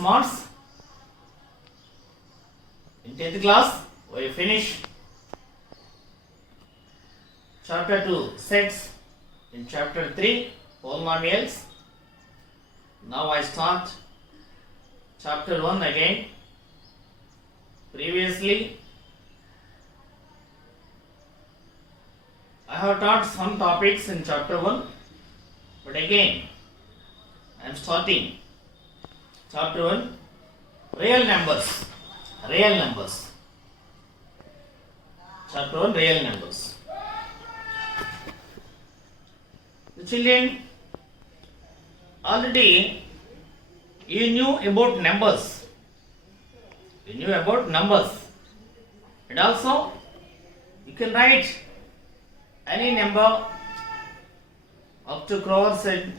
marks. In 10th class, we finish chapter 2 sets. In chapter 3 polynomials. Now I start chapter 1 again. Previously I have taught some topics in chapter 1, but again I am starting chapter 1, real numbers. Real numbers. Chapter 1, real numbers. The children, already you knew about numbers. You knew about numbers. And also you can write any number up to crores and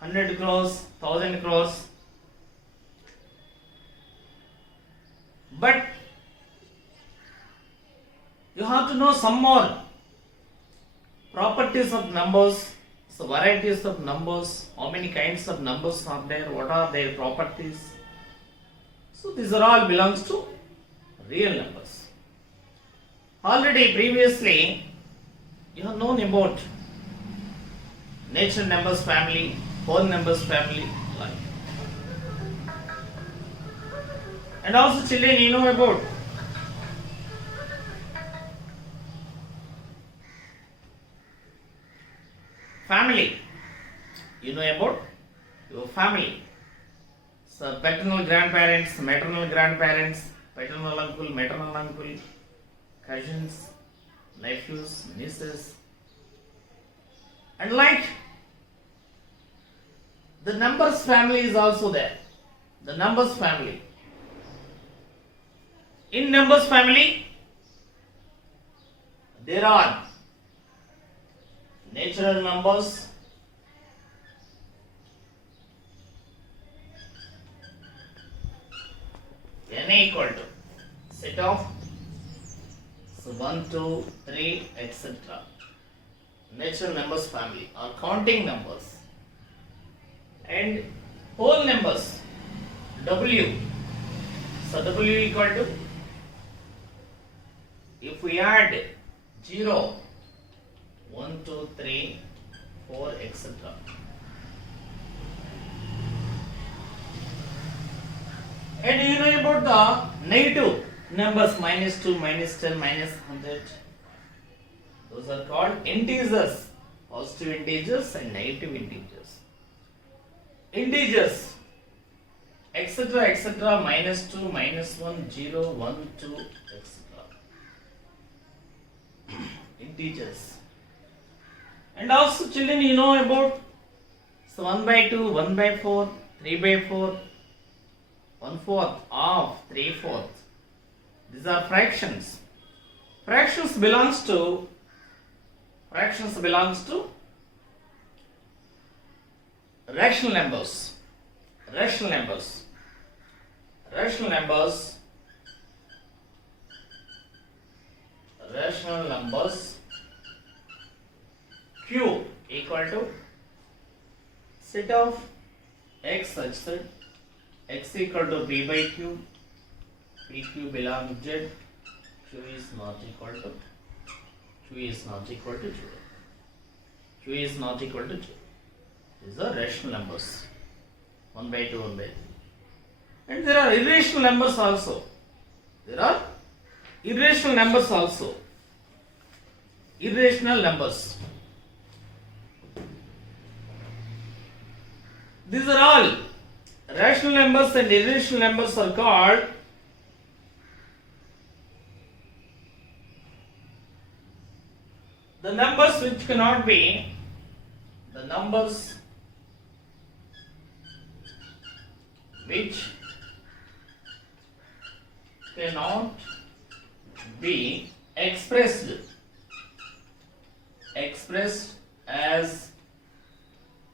100 crores, 1000 crores. But you have to know some more properties of numbers, so varieties of numbers, how many kinds of numbers are there, what are their properties. So these are all belongs to real numbers. Already previously you have known about natural numbers family, whole numbers family, like. And also children, you know about family. You know about your family. So paternal grandparents, maternal grandparents, paternal uncle, maternal uncle, cousins, nephews, nieces, and like the numbers family is also there. The numbers family. In numbers family, there are natural numbers, n equal to set of 1, 2, 3, etc. Natural numbers family or counting numbers. And whole numbers, W. So W equal to, if we add 0, 1, 2, 3, 4, etc. And you know about the negative numbers, minus 2, minus 10, minus 100. Those are called integers, positive integers and negative integers. Integers, etc., etc., minus 2, minus 1, 0, 1, 2, etc. Integers. And also children, you know about 1 by 2, 1 by 4, 3 by 4, 1/4, half, 3/4. These are fractions. Fractions belongs to rational numbers. Rational numbers. Rational numbers. Rational numbers. Q equal to set of x such that x equal to p by q, pq belongs z, q is not equal to 0. Q is not equal to 0. These are rational numbers. 1 by 2, 1 by 3. And there are irrational numbers also. Irrational numbers. These are all rational numbers and irrational numbers are called the numbers which cannot be expressed as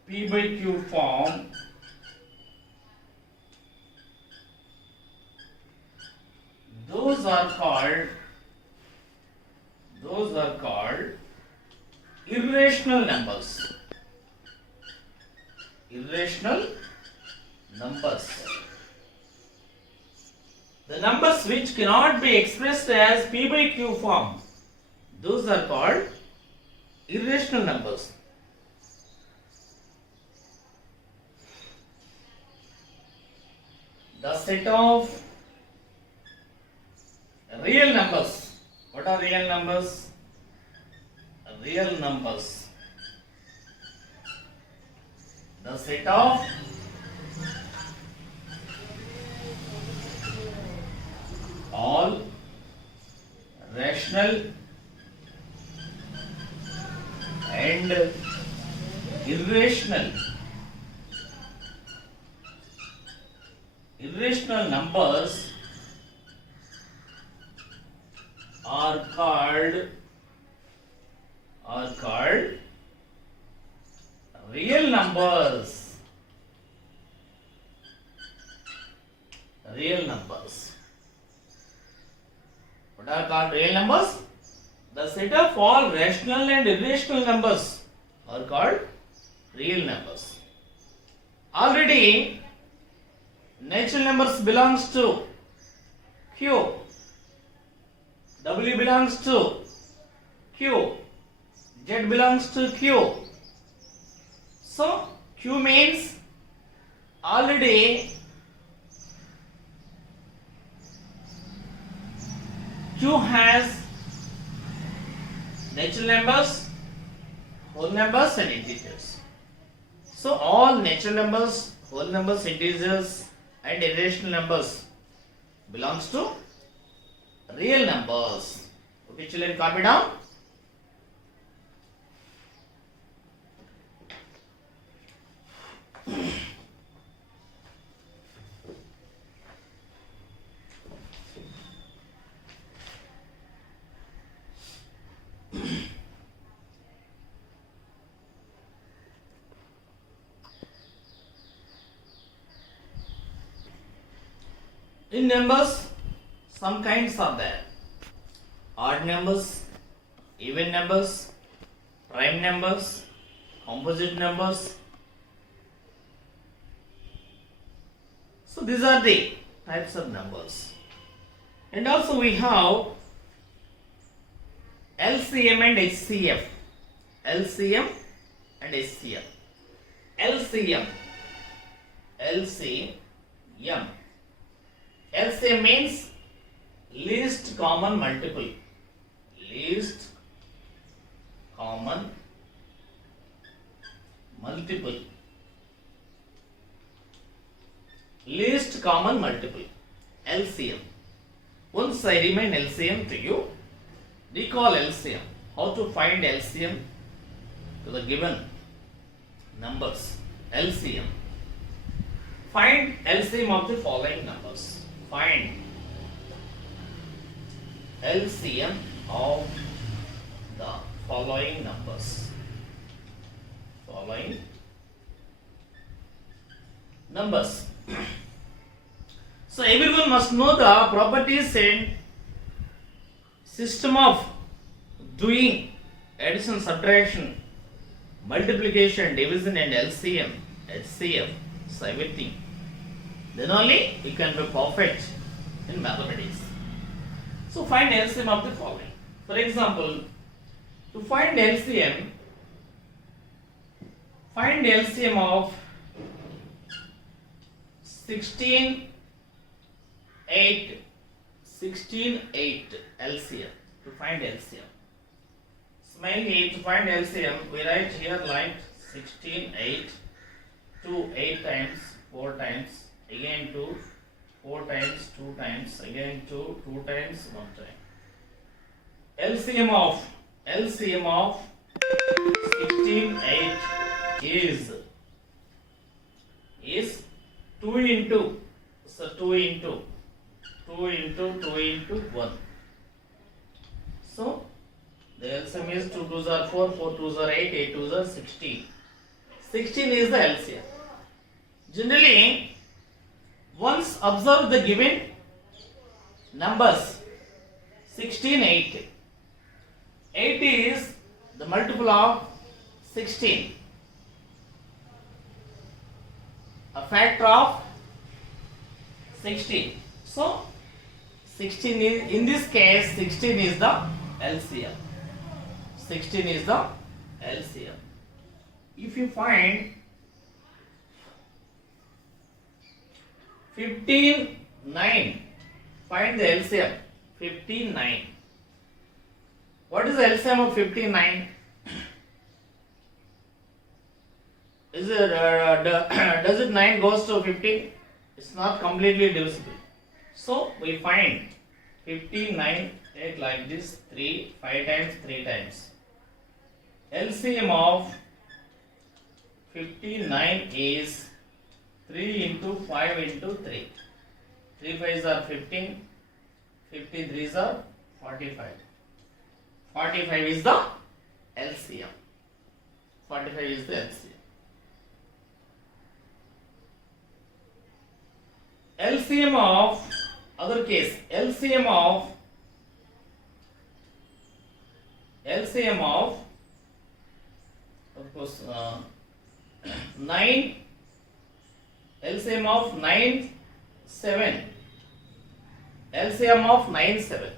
P by Q form. Those are called irrational numbers. The numbers which cannot be expressed as P by Q form, those are called irrational numbers. The set of real numbers. What are real numbers? Real numbers. The set of all rational and irrational numbers are called real numbers. Real numbers. What are called real numbers? The set of all rational and irrational numbers are called real numbers. Already, natural numbers belongs to Q. W belongs to Q. Z belongs to Q. So, Q means already Q has natural numbers, whole numbers and integers. So all natural numbers, whole numbers, integers and irrational numbers belongs to real numbers. Okay children, copy down. In numbers, some kinds are there. Odd numbers, even numbers, prime numbers, composite numbers. So these are the types of numbers. And also we have LCM and HCF. LCM and HCF. LCM. LCM means least common multiple. Least common multiple. Least common multiple. LCM. Once I remind LCM to you, recall LCM. How to find LCM to the given numbers. LCM. Find LCM of the following numbers. Find LCM of the following numbers. So everyone must know the properties and system of doing addition, subtraction, multiplication, division and LCM, HCF. So everything. Then only you can be perfect in mathematics. So find LCM of the following. For example, to find LCM of 16, 8 LCM. To find LCM. Smiley, to find LCM, we write here like 16, 8, 2, 8 times, 4 times, again 2, 4 times, 2 times, again 2, 2 times, 1 time. LCM of 16, 8 is 2 into, so 2 into 1. So the LCM is 2 2s are 4, 4 2s are 8, 8 2s are 16. 16 is the LCM. Generally, once observe the given numbers 16, 8. 8 is the multiple of 16. A factor of 16. So, 16 is, in this case 16 is the LCM. 16 is the LCM. If you find 15, 9, find the LCM. 15, 9. What is the LCM of 15, 9? Is it, does it 9 goes to 15? It's not completely divisible. So we find 15, 9, take like this, 3, 5 times, 3 times. LCM of 59 is 3 into 5 into 3. 3 5s are 15, 53s are 45. 45 is the LCM. 45 is the LCM. LCM of, other case, LCM of 9, LCM of 9, 7. LCM of 9, 7.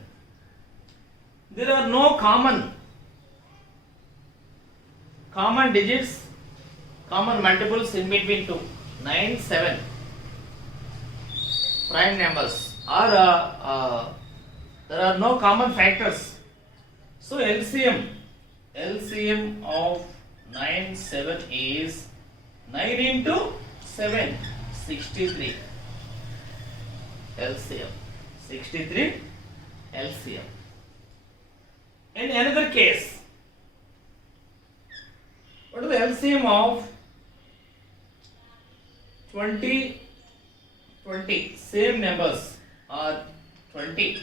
There are no common digits, common multiples in between 2. 9, 7. Prime numbers are there are no common factors. So LCM of 9, 7 is 9 into 7, 63. LCM 63 LCM. In another case, what is the LCM of 20, 20? Same numbers are 20.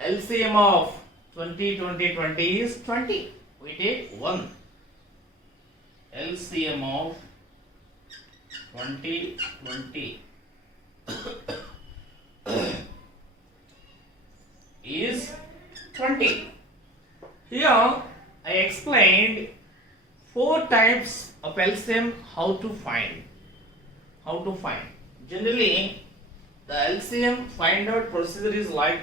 LCM of 20, 20, 20 is 20. We take 1. LCM of 20, 20 is 20. Here I explained 4 types of LCM how to find. Generally, the LCM find out procedure is like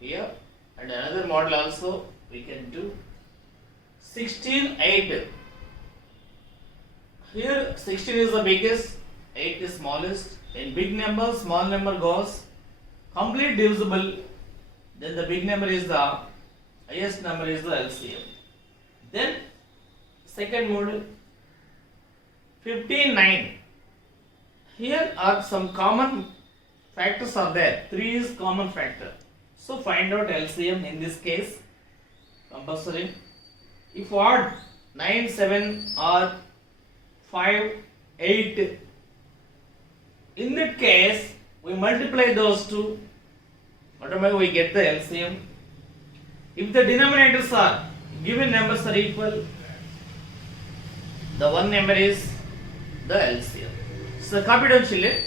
here, and another model also we can do. 16, 8. Here 16 is the biggest, 8 is smallest. In big number, small number goes complete divisible. Then the big number is the highest number is the LCM. Then second model 15, 9. Here are some common factors are there. 3 is common factor. So find out LCM in this case. Compulsory. If odd 9, 7 or 5, 8. In that case, we multiply those two. Whatever we get the LCM. If the denominators are given numbers are equal, the one number is the LCM. So copy down children.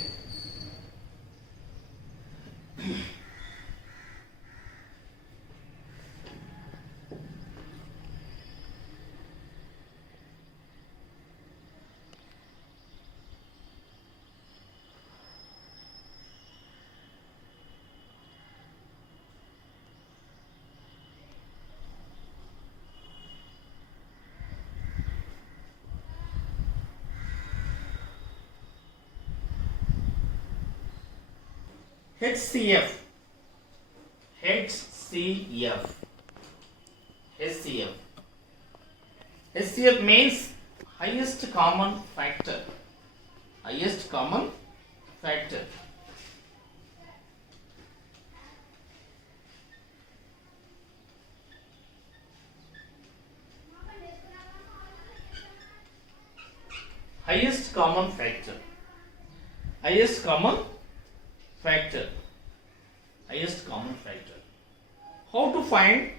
HCF. HCF means highest common factor. Highest common factor. Highest common factor. Highest common factor. Highest common factor. How to find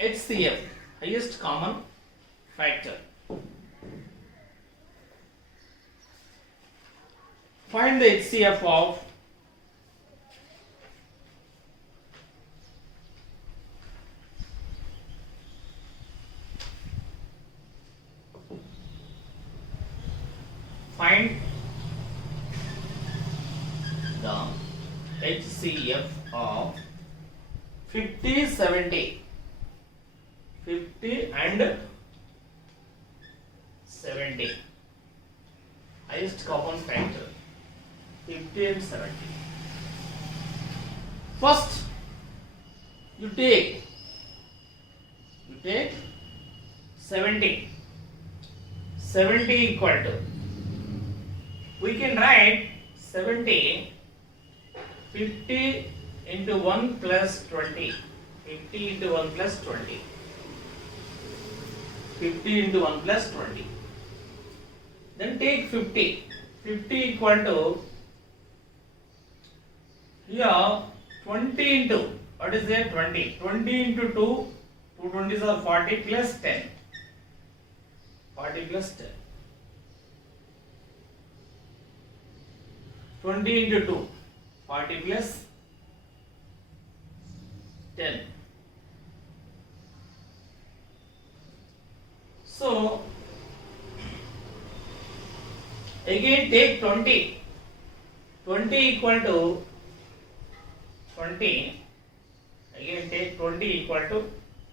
HCF? Highest common factor. Find the HCF of find the HCF of 50, 70. 50 and 70. Highest common factor 50 and 70. First, you take 70. 70 equal to, we can write 70 50 into 1 plus 20. 50 into 1 plus 20. 50 into 1 plus 20. Then take 50. 50 equal to, here 20 into, what is there? 20. 20 into 2, 2 20s are 40 plus 10. 40 plus 10. 20 into 2, 40 plus 10. So, again take 20. 20 equal to 20. Again take 20 equal to,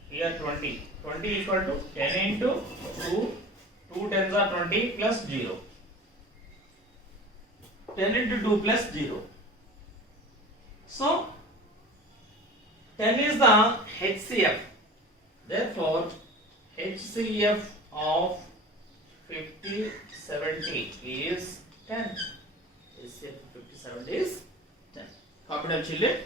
here 20. 20 equal to 10 into 2. 2 tens are 20 plus 0. 10 into 2 plus 0. So, 10 is the HCF. Therefore, HCF of 50, 70 is 10. HCF of 50, 70 is 10. Confident children?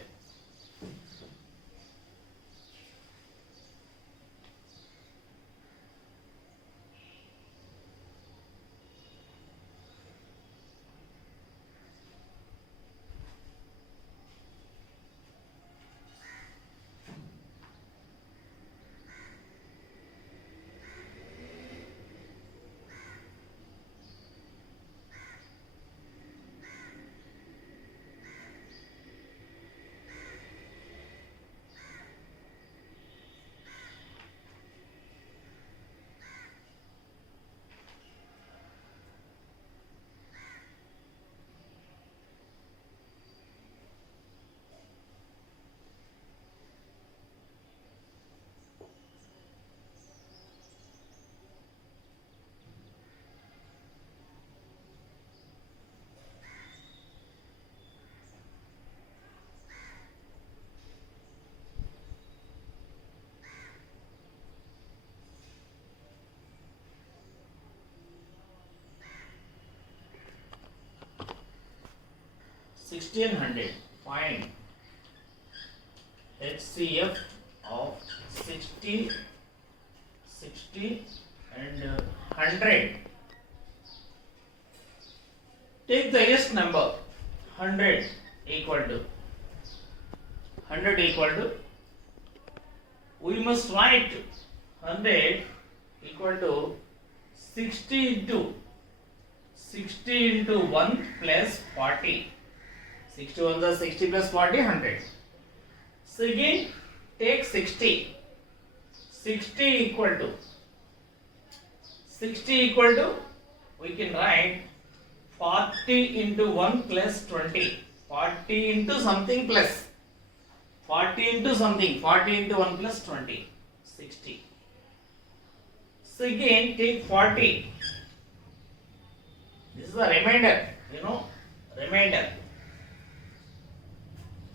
$1,600. Find HCF of 60, 60 and 100. Take the highest number. 100 equal to, we must write 100 equal to 60 into 1 plus 40. 61 is 60 plus 40, 100. So again take 60. 60 equal to, we can write 40 into 1 plus 20. 40 into something plus 40 into something. 40 into 1 plus 20. 60. So again take 40. This is a remainder, remainder.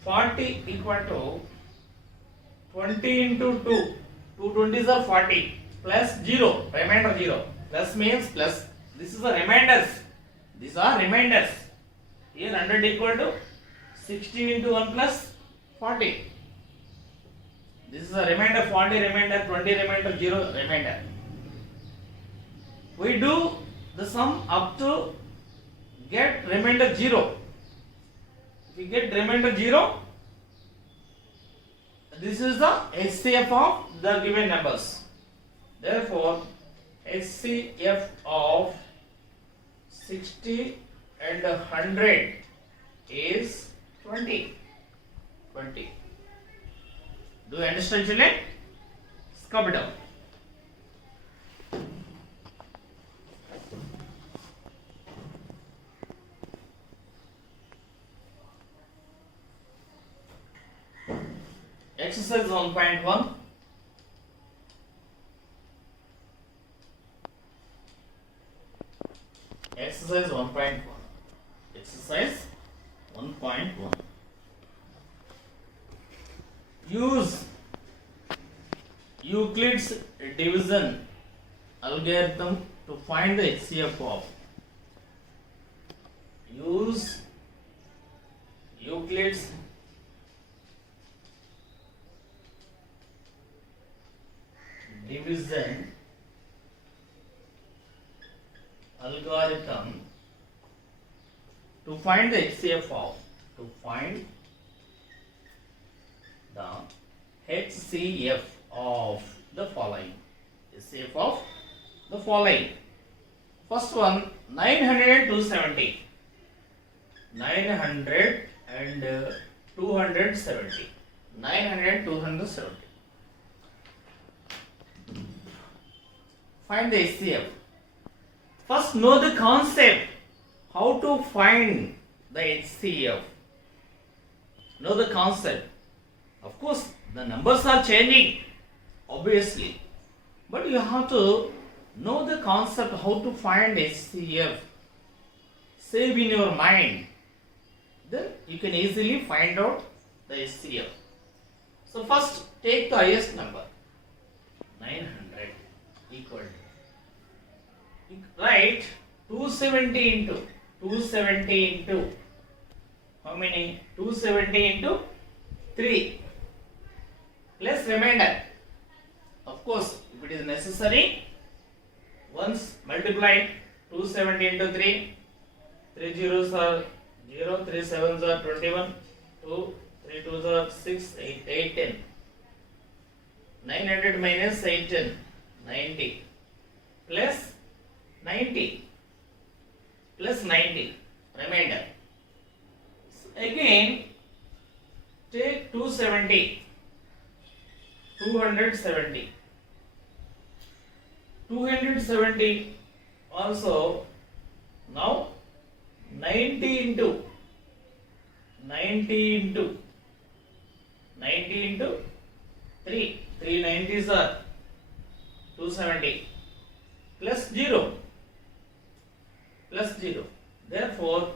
40 equal to 20 into 2. 2 20s are 40 plus 0. Remainder 0. Plus means plus. This is the remainders. These are remainders. Here 100 equal to 60 into 1 plus 40. This is a remainder. 40 remainder, 20 remainder, 0 remainder. We do the sum up to get remainder 0. If we get remainder 0, this is the HCF of the given numbers. Therefore, HCF of 60 and 100 is 20. 20. Do you understand, children? Scrub it down. Exercise 1.1. Exercise 1.1. Exercise 1.1. Use Euclid's division algorithm to find the HCF of. Use Euclid's division algorithm to find the HCF of. To find the HCF of the following. HCF of the following. First one, 900 and 270. 900 and 270. 900 and 270. Find the HCF. First, know the concept. How to find the HCF. Know the concept. Of course, the numbers are changing, obviously. But you have to know the concept how to find HCF. Save in your mind. Then you can easily find out the HCF. So first, take the highest number. 900 equal to. Write 270 into. 270 into. How many? 270 into 3. Plus remainder. Of course, if it is necessary, once multiply 270 into 3. 3 zeros are 0, 3 sevens are 21, 2, 3 twos are 6, 8, 8, 10. 900 minus 810, 90. Plus 90. Plus 90. Remainder. So again, take 270. 270. 270 also now 90 into 3. 3 90s are 270 plus 0. Therefore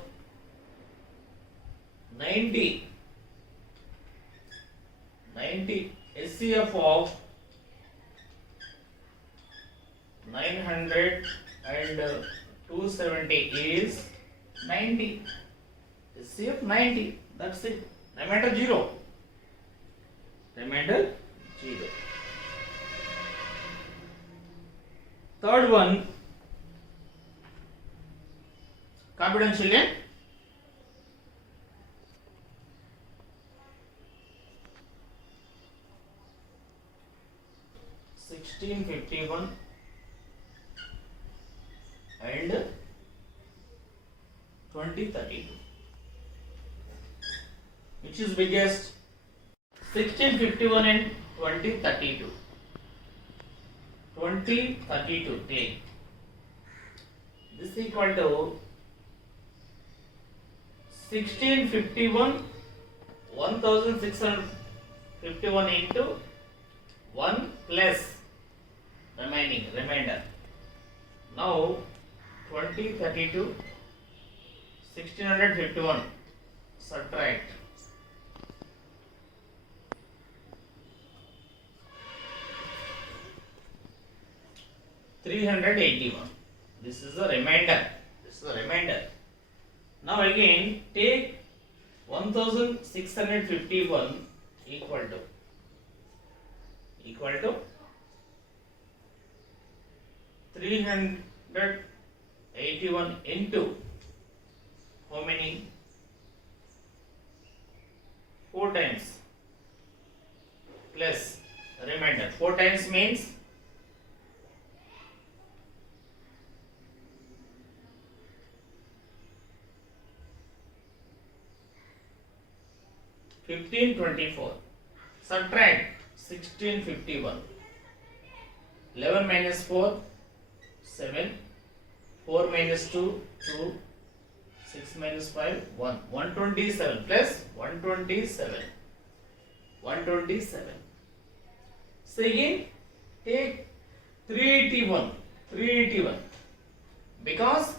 90 HCF of 900 and 270 is 90. HCF 90. That's it. Remainder 0. Third one, confidentially. 1651 and 2032. Which is biggest? 1651 and 2032. 2032 take. This equal to 1651 1651 into 1 plus remainder. Now 2032 1651 subtract 381. This is the remainder. Now again take 1651 equal to 381 into how many? 4 times plus remainder. 4 times means 1524. Subtract 1651. 11 minus 4, 7. 4 minus 2, 2. 6 minus 5, 1. 127 plus 127. 127. So again take 381. 381. Because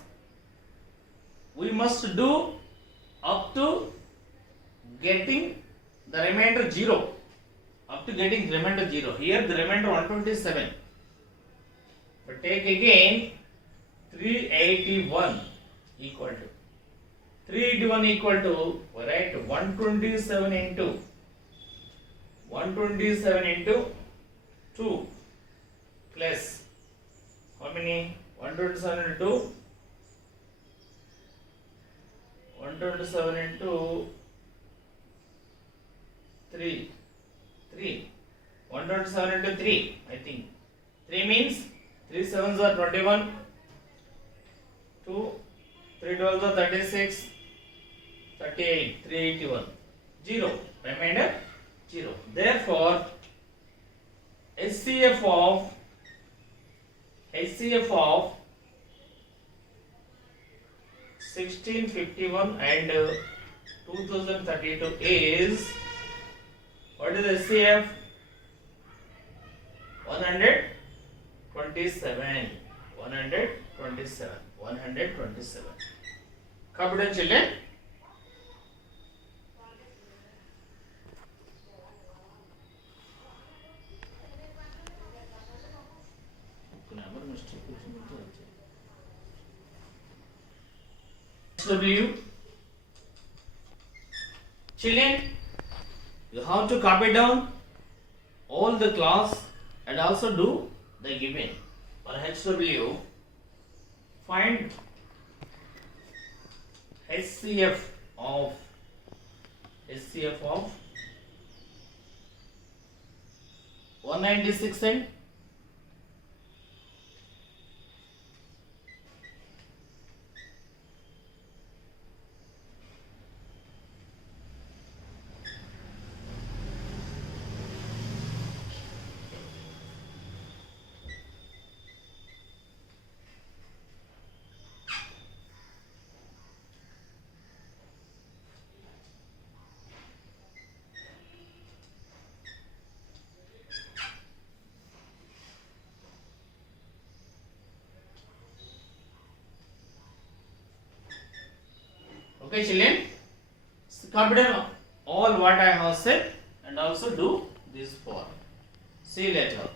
we must do up to getting the remainder 0. Up to getting remainder 0. Here the remainder 127. But take again 381 equal to 381 equal to, we write 127 into 2 plus how many? 127 into 127 into 3 127 into 3, I think 3 means 3 sevens are 21, 2 3 12s are 36, 38, 381, 0, remainder 0. Therefore HCF of 1651 and 2032 is, what is HCF? 127. 127. Confident children? W. Children, you have to copy down all the class and also do the given. For HW, find HCF of 196 and okay children, copy down all what I have said and also do this form. See you later.